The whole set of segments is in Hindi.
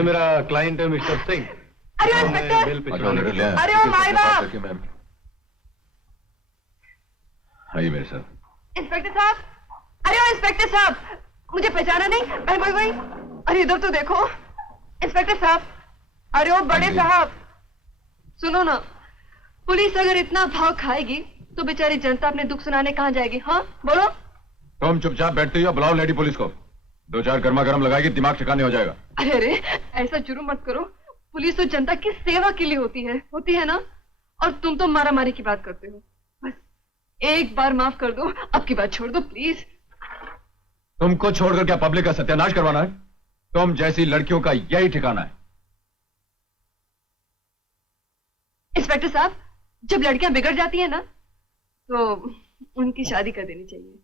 ये मेरा क्लाइंट है मिस्टर सिंह। अरे इंस्पेक्टर, अरे ओ माय बाप। आइए मेरे साथ। इंस्पेक्टर साहब, अरे ओ इंस्पेक्टर साहब, मुझे पहचाना नहीं? भाई भाई भाई, अरे इधर तो देखो इंस्पेक्टर साहब। अरे ओ बड़े साहब, सुनो ना, पुलिस अगर इतना भाव खाएगी तो बेचारी जनता अपने दुख सुनाने कहाँ जाएगी? हाँ बोलो। तुम चुपचाप बैठते हो, बुलाओ लेडी पुलिस को। 2-4 गर्मा गर्म लगाएगी, दिमाग ठिकाने हो जाएगा। अरे अरे, ऐसा जुर्म मत करो। पुलिस तो जनता की सेवा के लिए होती है ना? और तुम तो मारा मारी की बात करते हो। बस एक बार माफ कर दो, अब की बात छोड़ दो प्लीज। तुमको छोड़कर क्या पब्लिक का सत्यानाश करवाना है? तुम जैसी लड़कियों का यही ठिकाना है। इंस्पेक्टर साहब, जब लड़कियां बिगड़ जाती है ना तो उनकी शादी कर देनी चाहिए।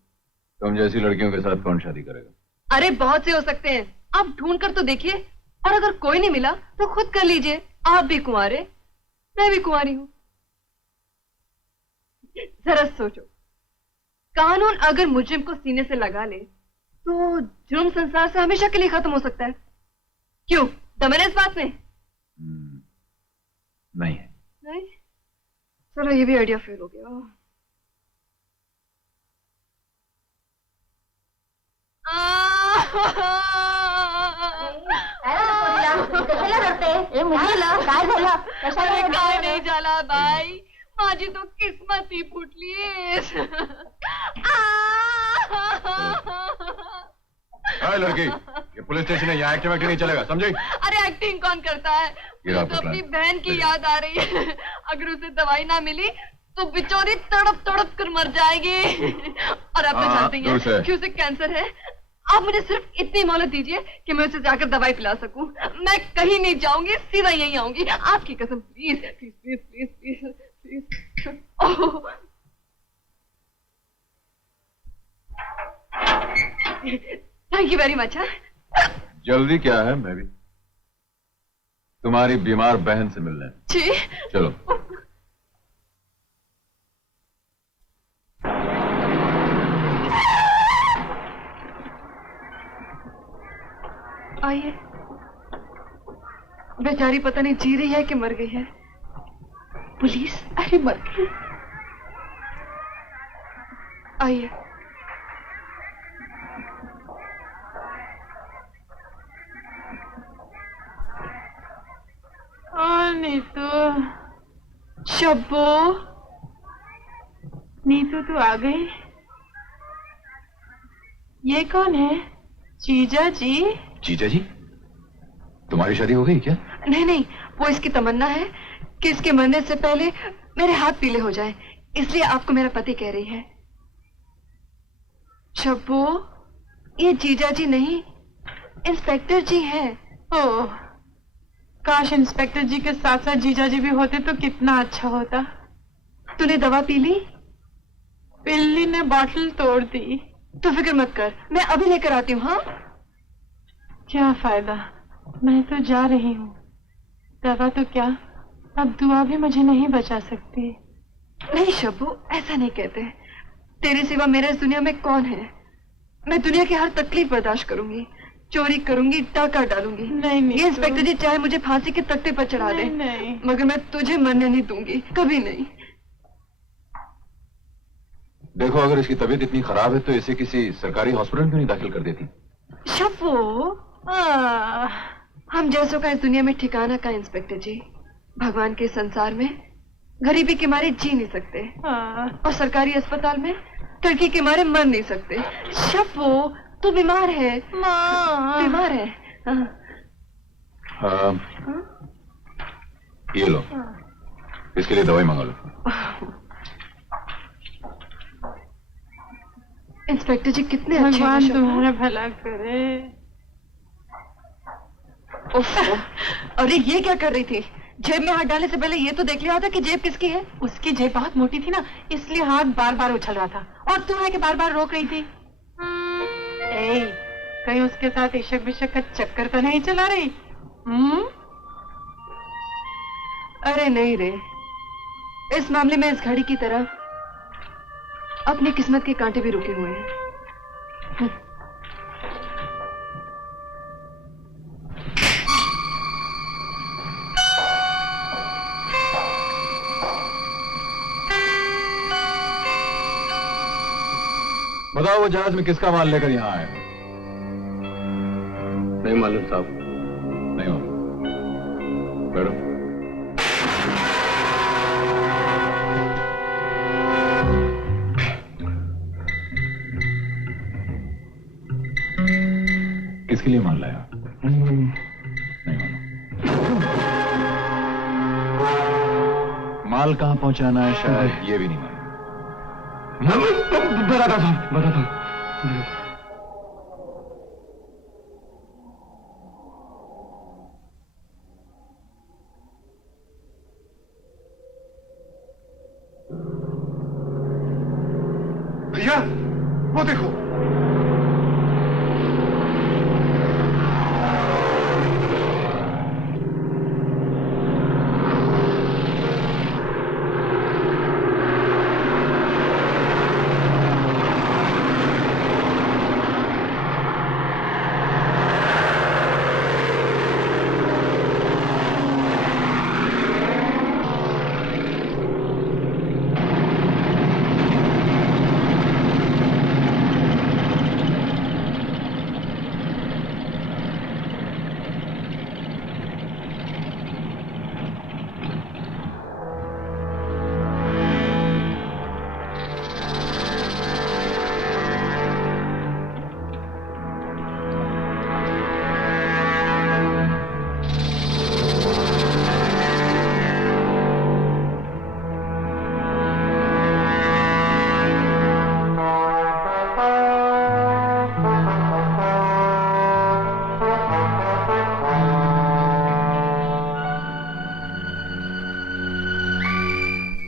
तुम जैसी लड़कियों के साथ कौन शादी करेगा? अरे बहुत से हो सकते हैं, आप ढूंढ कर तो देखिए, और अगर कोई नहीं मिला तो खुद कर लीजिए। आप भी कुंवारे, मैं भी कुंवारी हूं। जरा सोचो, कानून अगर मुजरिम को सीने से लगा ले तो जुर्म संसार से हमेशा के लिए खत्म हो सकता है। क्यों, दम है ना इस बात में? नहीं है। नहीं? चलो ये भी आइडिया फेल हो गया। काय नाही झाला बाई, माझी तो किस्मत ही फुटली। लड़की, ये पुलिस स्टेशन है, यहाँ एक्टिंग नहीं चलेगा, समझी? अरे एक्टिंग कौन करता है? मुझे तो अपनी बहन की याद आ रही है। अगर उसे दवाई ना मिली तो बेचारी तड़प तड़प कर मर जाएगी। और आप तो जानते हैं कि उसे कैंसर है। आप मुझे सिर्फ इतनी मोहलत दीजिए कि मैं उसे जाकर दवाई पिला सकूं। मैं कहीं नहीं जाऊंगी, सीधा यहीं आऊंगी, आपकी कसम। Please please please please please please. Oh thank you very much. जल्दी क्या है? मैं भी तुम्हारी बीमार बहन से मिलने। जी चलो। आइए। बेचारी पता नहीं जी रही है कि मर गई है। पुलिस, अरे मर गई। आइए। नीतू, शब्बो, नीतू तू आ गई? ये कौन है? जीजा जी? जीजा जी? तुम्हारी शादी हो गई क्या? नहीं नहीं, वो इसकी तमन्ना है कि इसके मरने से पहले मेरे हाथ पीले हो जाएं, इसलिए आपको मेरा पति कह रही है। शब्बो, ये जीजा जी नहीं, इंस्पेक्टर जी हैं। ओह, काश इंस्पेक्टर जी के साथ साथ जीजा जी भी होते तो कितना अच्छा होता। तूने दवा पी ली? पिल्ली ने बॉटल तोड़ दी। तो फिक्र मत कर, मैं अभी लेकर आती हूँ। हाँ, क्या फायदा, मैं तो जा रही हूँ। दवा तो क्या, अब दुआ भी मुझे नहीं बचा सकती। नहीं शब्बू, ऐसा नहीं कहते। तेरे सिवा मेरे इस दुनिया में कौन है? मैं दुनिया की हर तकलीफ बर्दाश्त करूंगी, चोरी करूंगी, डाका डालूंगी। नहीं, ये इंस्पेक्टर जी चाहे मुझे फांसी के तख्ते पर चढ़ा दे, नहीं। मगर मैं तुझे मरने नहीं दूंगी, कभी नहीं। देखो, अगर इसकी तबीयत इतनी खराब है तो इसे किसी सरकारी हॉस्पिटल में क्यों नहीं दाखिल कर देती? शब्बू, हम जैसों का इस दुनिया में ठिकाना का इंस्पेक्टर जी। भगवान के संसार में गरीबी के मारे जी नहीं सकते, और सरकारी अस्पताल में टड़की के मारे मर नहीं सकते। शब्बू, तू बीमार है। माँ बीमार है। ये लो, इसके लिए दवाई मंगा लो। इंस्पेक्टर जी कितने अच्छे हैं। भगवान तुम्हारा भला करे। अरे ये क्या कर रही थी? जेब में हाथ डालने से पहले ये तो देख लिया था कि जेब किसकी है। उसकी जेब बहुत मोटी थी ना, इसलिए हाथ बार बार उछल रहा था, और तुम है कि बार बार रोक रही थी। कहीं उसके साथ इशक बिशक का चक्कर तो नहीं चला रही? अरे नहीं रे, इस मामले में इस घड़ी की तरह अपनी किस्मत के कांटे भी रुके हुए हैं। बताओ वो जहाज में किसका माल लेकर यहाँ आए? नहीं मालूम साहब। नहीं मालूम। बैठो। किसके लिए माल लाया? नहीं मालूम। माल कहाँ पहुंचाना है शायद ये भी नहीं मालूम। बताता हूँ, बताता हूँ। भैया वो देखो।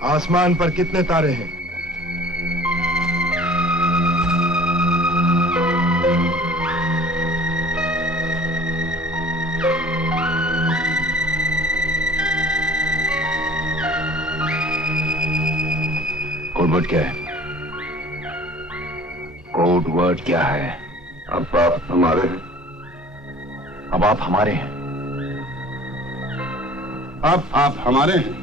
आसमान पर कितने तारे हैं? कोड वर्ड क्या है? कोड वर्ड क्या है? अब आप हमारे हैं। अब आप हमारे हैं। अब आप हमारे हैं।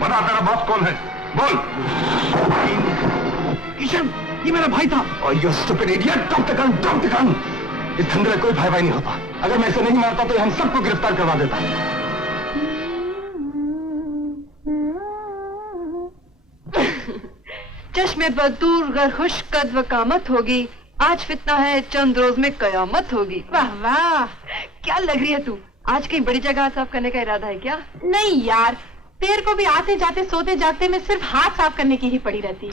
बता तेरा बॉस कौन है? बोल। किशन, ये मेरा भाई था। और you stupid idiot, drop the gun, drop the gun. इस धंधे में कोई भाई भाई नहीं होता। अगर मैं इसे नहीं मारता तो हम सबको गिरफ्तार करवा देता। चश्मे पर दूर गर खुश कद वकामत होगी, आज फितना है चंद रोज में कयामत होगी। वाह वाह, क्या लग रही है तू? आज कहीं बड़ी जगह साफ करने का इरादा है क्या? नहीं यार, तेरे को भी आते जाते सोते जागते में सिर्फ हाथ साफ करने की ही पड़ी रहती।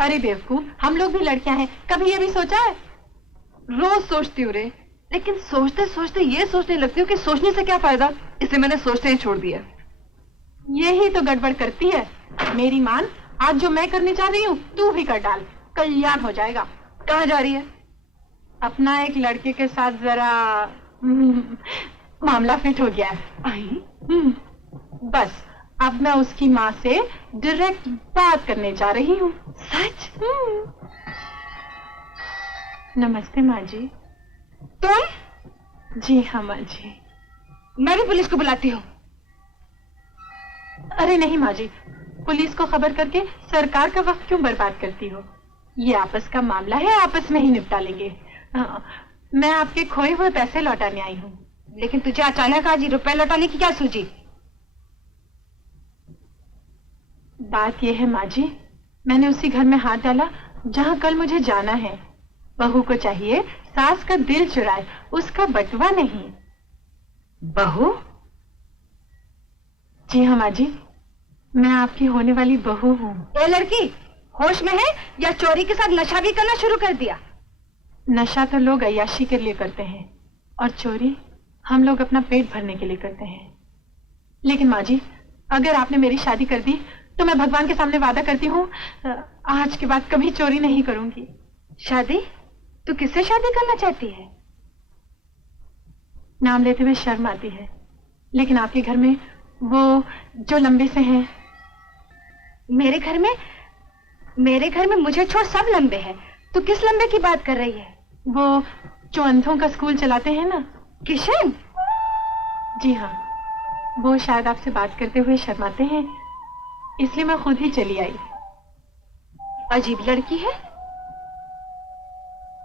अरे बेवकूफ, हम लोग भी लड़कियां हैं, कभी ये भी सोचा है? रोज सोचती हूँ रे, लेकिन सोचते सोचते ये सोचने लगती हूँ कि सोचने से क्या फायदा, इसलिए मैंने सोचते ही छोड़ दिया। यही तो गड़बड़ करती है। मेरी मान, आज जो मैं करने जा रही हूँ तू भी कर डाल, कल्याण हो जाएगा। कहाँ जा रही है? अपना एक लड़के के साथ जरा मामला फिट हो गया है। बस अब मैं उसकी माँ से डायरेक्ट बात करने जा रही हूँ। सच? नमस्ते माँ जी। तुम? जी हाँ माँ जी। मैं भी पुलिस को बुलाती हूँ। अरे नहीं माँ जी, पुलिस को खबर करके सरकार का वक्त क्यों बर्बाद करती हो? ये आपस का मामला है, आपस में ही निपटा लेंगे। मैं आपके खोए हुए पैसे लौटाने आई हूँ। लेकिन तुझे अचानक आज रुपए लौटाने की क्या सूझी? बात यह है माँ जी, मैंने उसी घर में हाथ डाला जहाँ कल मुझे जाना है। बहू को चाहिए सास का दिल चुराए, उसका बटुआ नहीं। बहू? जी हाँ माँ जी, मैं आपकी होने वाली बहू हूँ। ये लड़की होश में है या चोरी के साथ नशा भी करना शुरू कर दिया? नशा तो लोग अय्याशी के लिए करते हैं और चोरी हम लोग अपना पेट भरने के लिए करते हैं। लेकिन माँ जी, अगर आपने मेरी शादी कर दी तो मैं भगवान के सामने वादा करती हूँ आज के बाद कभी चोरी नहीं करूंगी। शादी? तू किससे शादी करना चाहती है? नाम लेते हुए शर्म आती है, लेकिन आपके घर में वो जो लंबे से हैं। मेरे घर में मुझे छोड़ सब लंबे हैं। तू किस लंबे की बात कर रही है? वो जो अंधों का स्कूल चलाते हैं ना। किशन? जी हाँ, वो शायद आपसे बात करते हुए शर्माते हैं, इसलिए मैं खुद ही चली आई। अजीब लड़की है।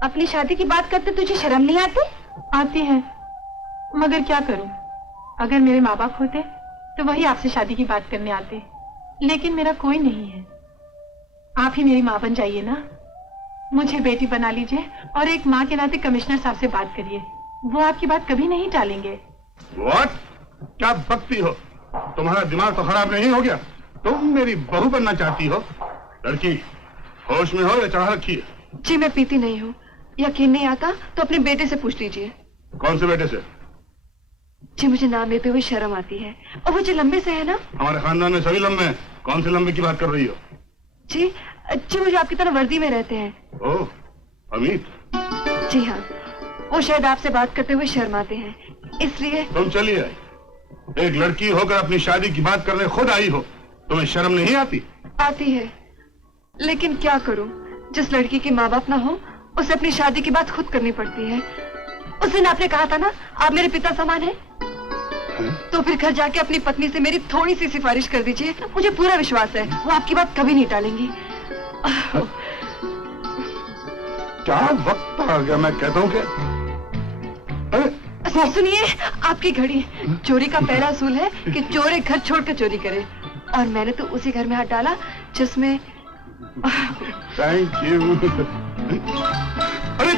अपनी शादी की बात करते तुझे शर्म नहीं आती? आती है, मगर क्या करूं? अगर मेरे माँ बाप होते तो वही आपसे शादी की बात करने आते, लेकिन मेरा कोई नहीं है। आप ही मेरी माँ बन जाइए ना, मुझे बेटी बना लीजिए और एक माँ के नाते कमिश्नर साहब से बात करिए, वो आपकी बात कभी नहीं टालेंगे। What? क्या बकती हो? तुम्हारा दिमाग तो खराब नहीं हो गया? तुम मेरी बहू बनना चाहती हो? लड़की होश में हो या चढ़ा रखी है? जी मैं पीती नहीं हूँ। यकीन नहीं आता तो अपने बेटे से पूछ लीजिए। कौन से बेटे से? जी मुझे नाम लेते हुए शर्म आती है। और वो जो लंबे से है ना। हमारे खानदान में सभी लंबे हैं। कौन से लंबे की बात कर रही हो? जी मुझे आपकी तरह वर्दी में रहते हैं। ओह, अमित। जी हाँ, वो शायद आपसे बात करते हुए शर्माते हैं, इसलिए। तुम चलिए आई। एक लड़की होकर अपनी शादी की बात करने खुद आई हो, तुम्हें शर्म नहीं आती? आती है, लेकिन क्या करूं? जिस लड़की के माँ बाप ना हो उसे अपनी शादी की बात खुद करनी पड़ती है। उस दिन आपने कहा था ना आप मेरे पिता समान हैं। तो फिर घर जाके अपनी पत्नी से मेरी थोड़ी सी सिफारिश कर दीजिए, मुझे पूरा विश्वास है वो आपकी बात कभी नहीं टालेंगी। क्या वक्त आ गया, मैं कहता हूँ कि सुनिए, आपकी घड़ी। चोरी का पहला असूल है कि चोर एक घर छोड़कर चोरी करे, और मैंने तो उसी घर में हाथ डाला जिसमें। Thank you. अरे